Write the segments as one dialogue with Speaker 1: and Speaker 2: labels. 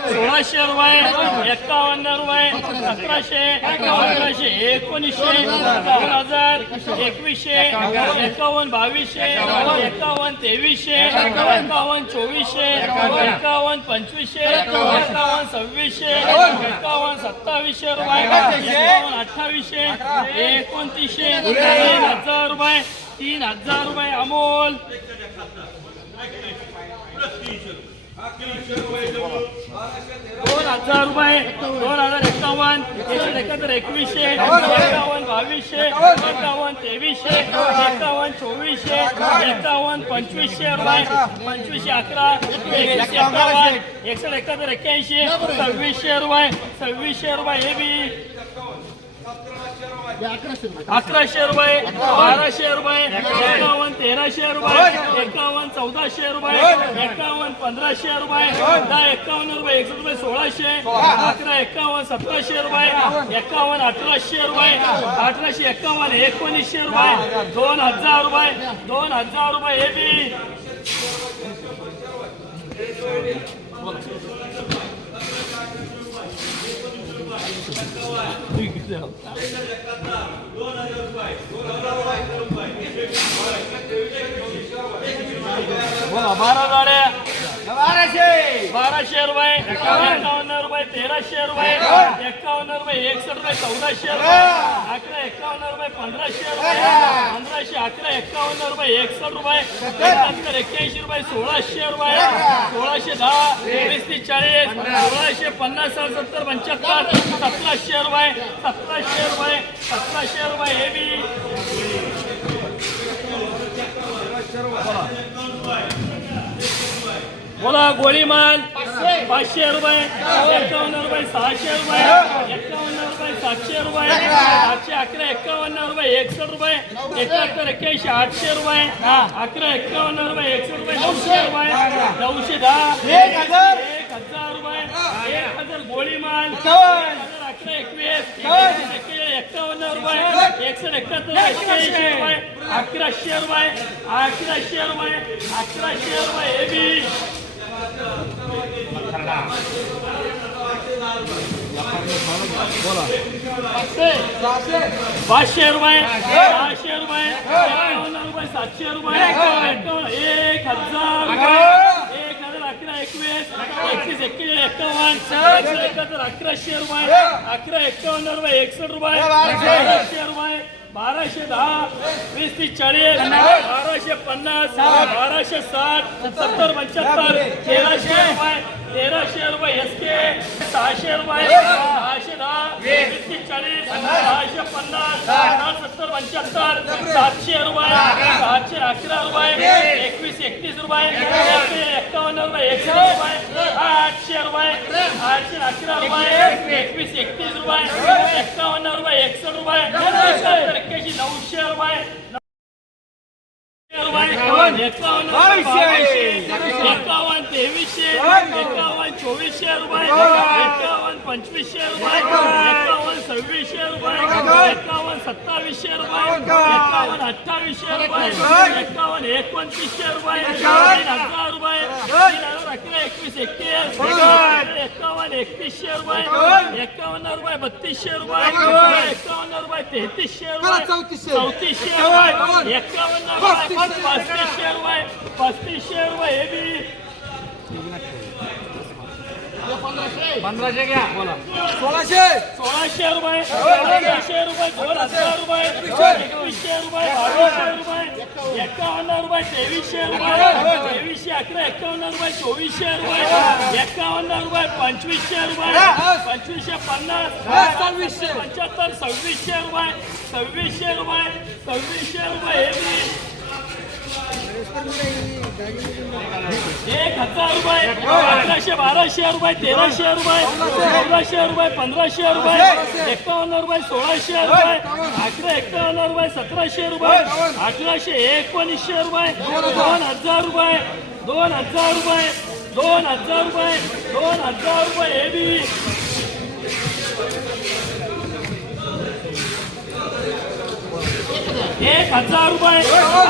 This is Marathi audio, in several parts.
Speaker 1: सोळाशे रुपये एक्कावन्न रुपये सतराशे अठराशे एकोणीसशे दोन हजार एकवीसशे एकावन्न बावीसशे एकावन्न तेवीसशे एकावन्न चोवीसशे एकावन्न पंचवीसशे एकावन्न सव्वीसशे एकावन्न सत्तावीसशे रुपये एकावन्न अठ्ठावीसशे एकोणतीसशे तीन हजार रुपये तीन हजार रुपये अमोल. दोन हजार रुपये दोन हजार एकावन्न एकशे एकाहत्तर एकवीसशे एकावन्न बावीसशे एकावन्न तेवीसशे एकावन्न चोवीसशे एकावन्न पंचवीसशे रुपये पंचवीसशे अकरा एकशे एकावन्न एकशे एकाहत्तर एक्क्याऐंशी सव्वीसशे रुपये सव्वीसशे रुपये हे बी अकराशे रुपये बाराशे रुपये एकावन्न तेराशे रुपये एकावन्न चौदाशे रुपये एकावन्न पंधराशे रुपये दहा एकावन्न रुपये एकशे रुपये सोळाशे अकरा एकावन्न सतराशे रुपये एकावन्न अठराशे रुपये अठराशे एकावन्न एकोणीसशे रुपये दोन हजार रुपये दोन हजार रुपये हे बी. અમારા દાડે बाराशे. रुपये एकावन्न रुपये तेराशे रुपये एकावन्न रुपये एकसठ रुपये चौदाशे रुपये अकरा एकावन्न रुपये पंधराशे रुपये पंधराशे अकरा एकावन्न रुपये एकसठ रुपये एकाहत्तर एक्क्याऐंशी रुपये सोळाशे रुपये सोळाशे दहा वीस ते चाळीस सोळाशे पन्नास सत्तर पंच्याहत्तर सतराशे रुपये सतराशे रुपये सतराशे रुपये हे बी. गोळीमाल पाचशे रुपये एकावन्न रुपये सहाशे रुपये एकावन्न रुपये सातशे रुपये सातशे अकरा एकावन्न रुपये एकसष्ट रुपये एकाहत्तर एक्क्याऐंशी आठशे रुपये अकरा एकावन्न रुपये एकसष्ट रुपये नऊशे रुपये नऊशे दहा एक हजार. रुपये एक हजार गोळीमाल अकरा एकवीस एकावन्न रुपये एकसष्ट एकाहत्तर एक्क्याऐंशी रुपये अकराशे रुपये अकराशे रुपये अकराशे रुपये हे बी. पाचशे रुपये सहाशे रुपये रुपये सातशे रुपये एक हजार एकवीस एकवीस एक्केचाळीस एकावन्न एकशे एकाहत्तर अकराशे रुपये अकरा एकावन्न रुपये एकसष्ट रुपये बाराशे रुपये बाराशे दहा वीस तीस चाळीस बाराशे पन्नास बाराशे साठ सत्तर पंच्याहत्तर तेराशे रुपये तेराशे रुपये एस के सहाशे रुपये. सहाशे पन्नास साठ सत्तर पंच्याहत्तर सातशे रुपये सातशे अकरा रुपये एकवीस एकतीस रुपये एकशे एक्कावन्न रुपये एकशे रुपये आठशे रुपये आठशे अकरा रुपये एकवीस एकतीस रुपये एक्कावन्न रुपये एकसष्ट रुपये एकाहत्तर एक्क्याऐंशी नऊशे रुपये एकावन्न बावीसशे एकावन्न चोवीसशे रुपये एकावन्न पंचवीसशे रुपये एकावन्न सव्वीसशे रुपये एकावन्न सत्तावीसशे रुपये एकावन्न अठ्ठावीसशे रुपये एकावन्न एकोणतीसशे रुपये हजार रुपये अकरा एकवीस एकतीस एकावन्न एकतीसशे रुपये एकावन्न रुपये बत्तीसशे रुपये एकावन्न रुपये तेहतीसशे रुपये चौतीसशे रुपये एकावन्न रुपये पस्तीसशे रुपये पस्तीसशे रुपये हे बी
Speaker 2: पंधराशे. घ्या बोला.
Speaker 1: सोळाशे. रुपये सतराशे रुपये दोन हजार रुपये एकवीसशे. रुपये बावीसशे रुपये एकावन्न रुपये तेवीसशे रुपये तेवीसशे अकरा एकावन्न रुपये चोवीसशे रुपये एकावन्न रुपये पंचवीसशे रुपये पंचवीसशे पन्नास सव्वीसशे पंच्याहत्तर सव्वीसशे रुपये सव्वीसशे रुपये सव्वीसशे रुपये हे हजार रुपये अकराशे बाराशे रुपये तेराशे रुपये चौदाशे रुपये पंधराशे रुपये एकावन्न रुपये सोळाशे रुपये अकरा एकावन्न रुपये सतराशे रुपये अठराशे एकोणीसशे रुपये दोन हजार रुपये दोन हजार रुपये दोन हजार रुपये दोन हजार रुपये एबी एक हजार रुपये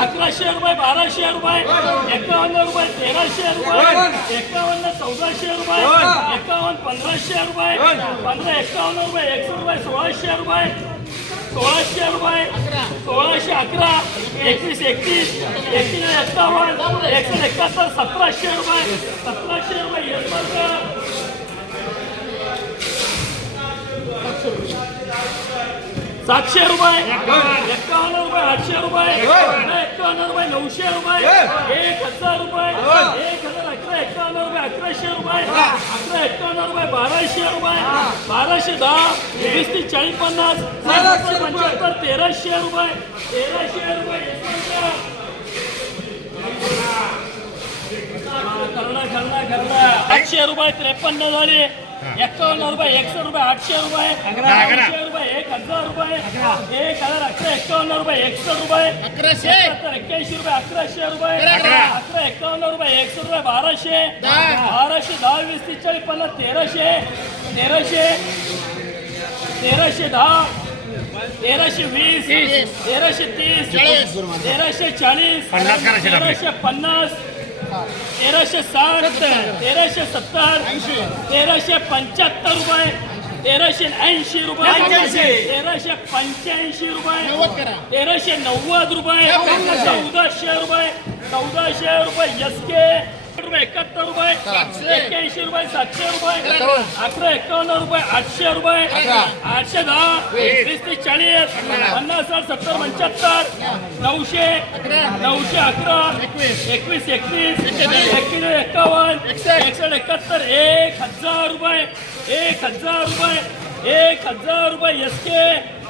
Speaker 1: अकराशे रुपये बाराशे रुपये एकावन्न रुपये तेराशे रुपये एकावन्न चौदाशे रुपये एकावन्न पंधराशे रुपये पंधरा एकावन्न रुपये एकशे रुपये सोळाशे रुपये सोळाशे रुपये सोळाशे अकरा एकवीस एकतीस एकतीस एकावन्न एकशे एकाहत्तर सतराशे रुपये सतराशे रुपये सातशे रुपये आठशे रुपये एकावन्न रुपये नऊशे रुपये एक हजार रुपये एक हजार अकरा एकावन्न रुपये अकराशे रुपये अकरा एकावन्न रुपये बाराशे रुपये बाराशे दहा वीस तीस चाळीस पन्नास पंच्याहत्तर तेराशे रुपये तेराशे रुपये करणार आठशे रुपये त्रेपन्न झाले. एकावन्न रुपये एकशे रुपये आठशे रुपये. एक हजार रुपये एक हजार अकरा एकावन्न रुपये एकशे रुपये. एकाहत्तर एक्क्याऐंशी रुपये अकराशे रुपये. अकरा. एकावन्न रुपये एकशे रुपये बाराशे. बाराशे दहा वीस तीस चाळीस पन्नास तेराशे. तेराशे. तेराशे दहा. तेराशे वीस. तेराशे तीस. तेराशे चाळीस. तेराशे पन्नास. तेराशे साठ. तेराशे सत्तर. तेराशे पंच्याहत्तर रुपये. तेराशे ऐंशी रुपये. तेराशे पंच्याऐंशी रुपये. तेराशे नव्वद रुपये. चौदाशे रुपये. चौदाशे रुपये एस के रुपये एकाहत्तर रुपये. एक्क्याऐंशी रुपये सातशे रुपये. अकरा एकावन्न रुपये आठशे रुपये. आठशे दहा. वीस. तीस चाळीस. पन्नास साठ सत्तर पंच्याहत्तर. नऊशे. नऊशे अकरा. एकवीस. एकवीस एकवीस. एकावन्न. एकसष्ट एकाहत्तर एक हजार रुपये. एक हजार रुपये एक हजार रुपये एस के